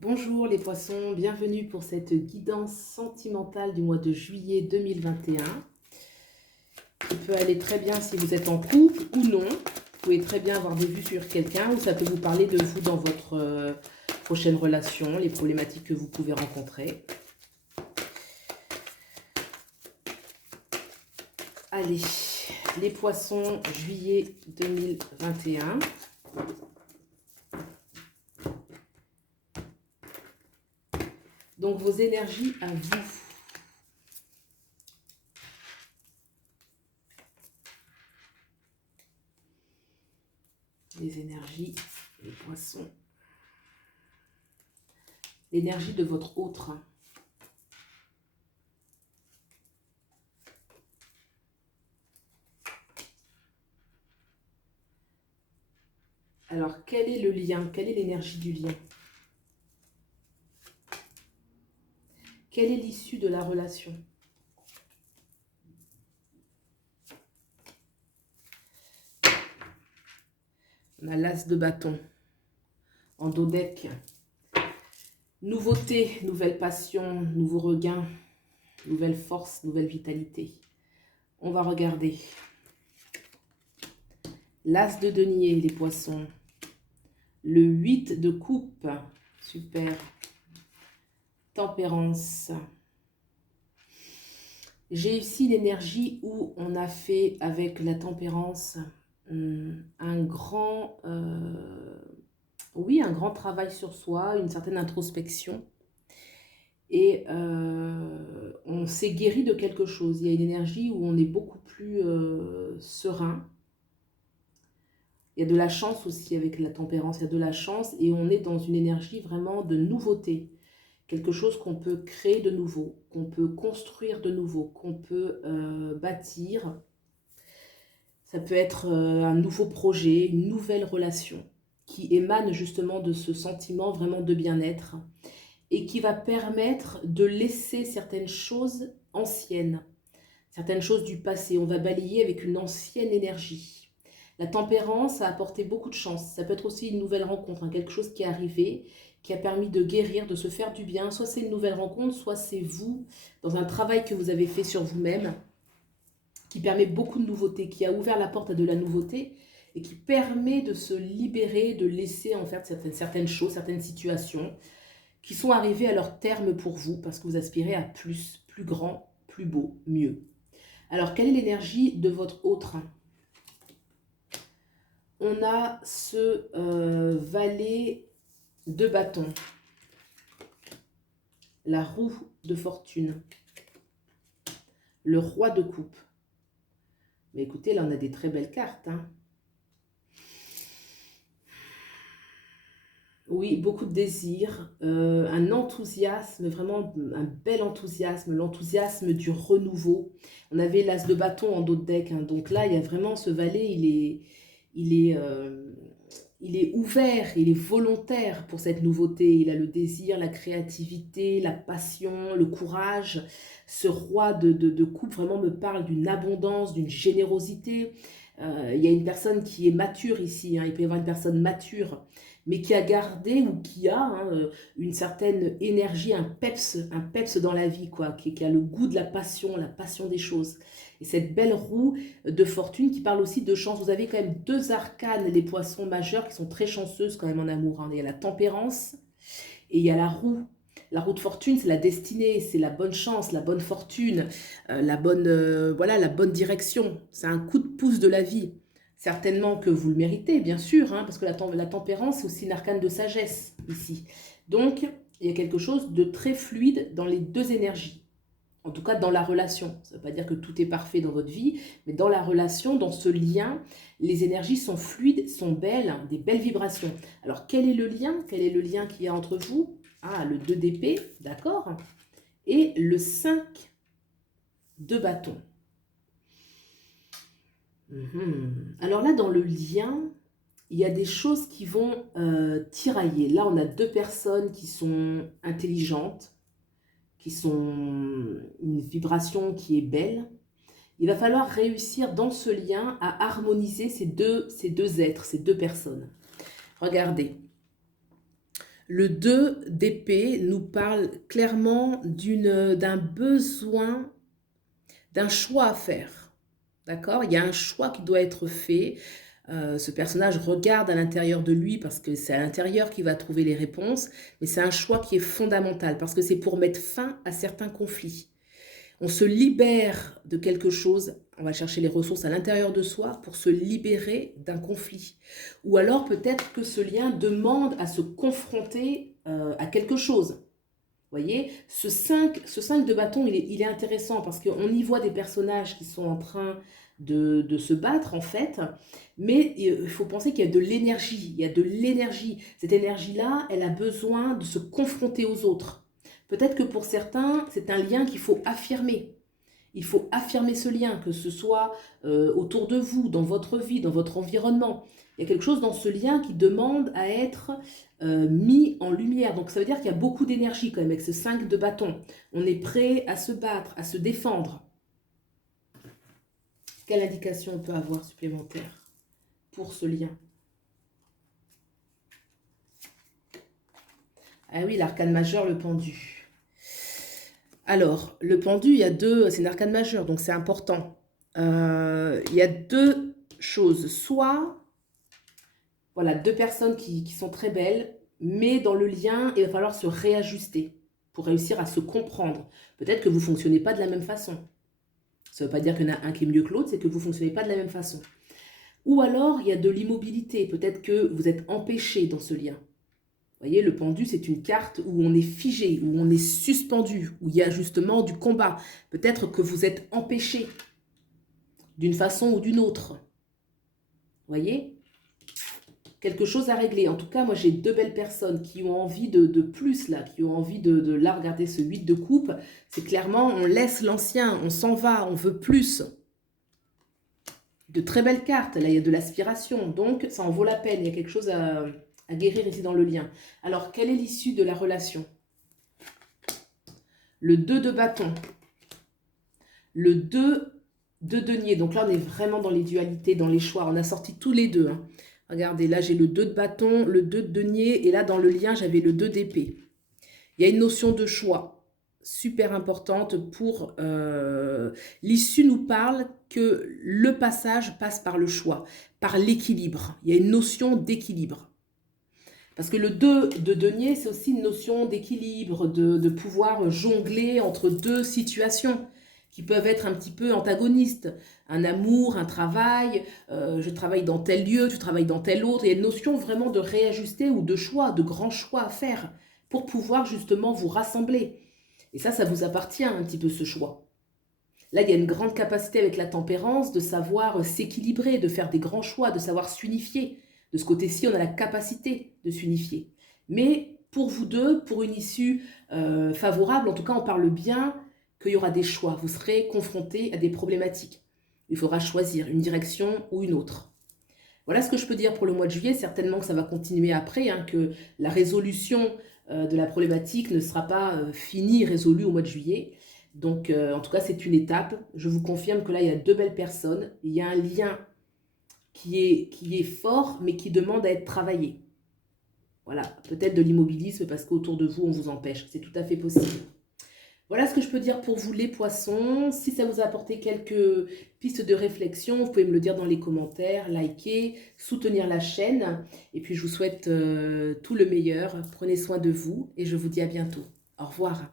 Bonjour les poissons, bienvenue pour cette guidance sentimentale du mois de juillet 2021. Ça peut aller très bien si vous êtes en couple ou non. Vous pouvez très bien avoir des vues sur quelqu'un ou ça peut vous parler de vous dans votre prochaine relation, les problématiques que vous pouvez rencontrer. Allez, les poissons, juillet 2021. Donc vos énergies à vous. Les énergies, les poissons. L'énergie de votre autre. Alors, quel est le lien? Quelle est l'énergie du lien? Quelle est l'issue de la relation? On a l'as de bâton en dos deck. Nouveauté, nouvelle passion, nouveau regain, nouvelle force, nouvelle vitalité. On va regarder. L'as de denier, les poissons. Le 8 de coupe, super. Tempérance. J'ai ici l'énergie où on a fait avec la tempérance un grand travail sur soi, une certaine introspection. Et on s'est guéri de quelque chose. Il y a une énergie où on est beaucoup plus serein. Il y a de la chance aussi avec la tempérance, il y a de la chance et on est dans une énergie vraiment de nouveauté. Quelque chose qu'on peut créer de nouveau, qu'on peut construire de nouveau, qu'on peut bâtir. Ça peut être un nouveau projet, une nouvelle relation qui émane justement de ce sentiment vraiment de bien-être et qui va permettre de laisser certaines choses anciennes, certaines choses du passé. On va balayer avec une ancienne énergie. La tempérance a apporté beaucoup de chance. Ça peut être aussi une nouvelle rencontre, quelque chose qui est arrivé, qui a permis de guérir, de se faire du bien. Soit c'est une nouvelle rencontre, soit c'est vous, dans un travail que vous avez fait sur vous-même, qui permet beaucoup de nouveautés, qui a ouvert la porte à de la nouveauté et qui permet de se libérer, de laisser en fait certaines choses, certaines situations qui sont arrivées à leur terme pour vous parce que vous aspirez à plus, plus grand, plus beau, mieux. Alors, quelle est l'énergie de votre autre? On a ce valet de bâton, la roue de fortune, le roi de coupe. Mais écoutez, là, on a des très belles cartes. Oui, beaucoup de désir, un enthousiasme, vraiment un bel enthousiasme, l'enthousiasme du renouveau. On avait l'as de bâton en dos de deck, donc là, il y a vraiment ce valet, il est ouvert, il est volontaire pour cette nouveauté. Il a le désir, la créativité, la passion, le courage. Ce roi de coupe vraiment me parle d'une abondance, d'une générosité. Il y a une personne qui est mature ici, il peut y avoir une personne mature, mais qui a gardé ou qui a une certaine énergie, un peps dans la vie, quoi, qui a le goût de la passion des choses. Et cette belle roue de fortune qui parle aussi de chance. Vous avez quand même deux arcanes, les poissons majeurs, qui sont très chanceuses quand même en amour. Il y a la tempérance et il y a la roue. La roue de fortune, c'est la destinée, c'est la bonne chance, la bonne fortune, voilà, la bonne direction. C'est un coup de pouce de la vie. Certainement que vous le méritez, bien sûr, parce que la tempérance, c'est aussi une arcane de sagesse ici. Donc, il y a quelque chose de très fluide dans les deux énergies. En tout cas, dans la relation. Ça ne veut pas dire que tout est parfait dans votre vie, mais dans la relation, dans ce lien, les énergies sont fluides, sont belles, des belles vibrations. Alors, quel est le lien? Quel est le lien qu'il y a entre vous? Ah, le 2 d'épée, d'accord. Et le 5 de bâton. Alors là, dans le lien, il y a des choses qui vont tirailler. Là, on a deux personnes qui sont intelligentes, qui sont une vibration qui est belle. Il va falloir réussir dans ce lien à harmoniser ces deux êtres, ces deux personnes. Regardez, Le 2 d'épée nous parle clairement d'un besoin, d'un choix à faire. D'accord? Il y a un choix qui doit être fait. Ce personnage regarde à l'intérieur de lui parce que c'est à l'intérieur qu'il va trouver les réponses, mais c'est un choix qui est fondamental parce que c'est pour mettre fin à certains conflits. On se libère de quelque chose, on va chercher les ressources à l'intérieur de soi pour se libérer d'un conflit. Ou alors peut-être que ce lien demande à se confronter à quelque chose. Vous voyez, ce 5 de bâton, il est intéressant parce qu'on y voit des personnages qui sont en train de se battre en fait, mais il faut penser qu'il y a de l'énergie, il y a de l'énergie. Cette énergie-là, elle a besoin de se confronter aux autres. Peut-être que pour certains, c'est un lien qu'il faut affirmer. Il faut affirmer ce lien, que ce soit autour de vous, dans votre vie, dans votre environnement. Il y a quelque chose dans ce lien qui demande à être mis en lumière. Donc ça veut dire qu'il y a beaucoup d'énergie quand même avec ce 5 de bâton. On est prêt à se battre, à se défendre. Quelle indication on peut avoir supplémentaire pour ce lien? Ah oui, l'arcane majeur, le pendu. Alors, le pendu, il y a deux, c'est une arcane majeure, donc c'est important. Il y a deux choses. Soit, voilà, deux personnes qui sont très belles, mais dans le lien, il va falloir se réajuster pour réussir à se comprendre. Peut-être que vous ne fonctionnez pas de la même façon. Ça ne veut pas dire qu'il y en a un qui est mieux que l'autre, c'est que vous ne fonctionnez pas de la même façon. Ou alors, il y a de l'immobilité. Peut-être que vous êtes empêché dans ce lien. Vous voyez, le pendu, c'est une carte où on est figé, où on est suspendu, où il y a justement du combat. Peut-être que vous êtes empêché d'une façon ou d'une autre. Vous voyez? Quelque chose à régler. En tout cas, moi, j'ai deux belles personnes qui ont envie de plus, là, qui ont envie là, regardez ce 8 de coupe. C'est clairement, on laisse l'ancien, on s'en va, on veut plus. De très belles cartes, là, il y a de l'aspiration. Donc, ça en vaut la peine. Il y a quelque chose à guérir ici dans le lien. Alors, quelle est l'issue de la relation? Le 2 de bâton. Le 2 de denier. Donc là, on est vraiment dans les dualités, dans les choix. On a sorti tous les deux. Hein. Regardez, là, j'ai le 2 de bâton, le 2 de denier. Et là, dans le lien, j'avais le 2 d'épée. Il y a une notion de choix super importante pour... L'issue nous parle que le passage passe par le choix, par l'équilibre. Il y a une notion d'équilibre. Parce que le 2 de denier, c'est aussi une notion d'équilibre, de pouvoir jongler entre deux situations qui peuvent être un petit peu antagonistes. Un amour, un travail, je travaille dans tel lieu, tu travailles dans tel autre. Il y a une notion vraiment de réajuster ou de choix, de grands choix à faire pour pouvoir justement vous rassembler. Et ça vous appartient un petit peu ce choix. Là, il y a une grande capacité avec la tempérance de savoir s'équilibrer, de faire des grands choix, de savoir s'unifier. De ce côté-ci, on a la capacité de s'unifier. Mais pour vous deux, pour une issue favorable, en tout cas, on parle bien qu'il y aura des choix. Vous serez confrontés à des problématiques. Il faudra choisir une direction ou une autre. Voilà ce que je peux dire pour le mois de juillet. Certainement que ça va continuer après, hein, que la résolution de la problématique ne sera pas finie, résolue au mois de juillet. Donc, en tout cas, c'est une étape. Je vous confirme que là, il y a deux belles personnes. Il y a un lien qui est fort, mais qui demande à être travaillé. Voilà, peut-être de l'immobilisme parce qu'autour de vous, on vous empêche. C'est tout à fait possible. Voilà ce que je peux dire pour vous les poissons. Si ça vous a apporté quelques pistes de réflexion, vous pouvez me le dire dans les commentaires, liker, soutenir la chaîne. Et puis je vous souhaite tout le meilleur. Prenez soin de vous et je vous dis à bientôt. Au revoir.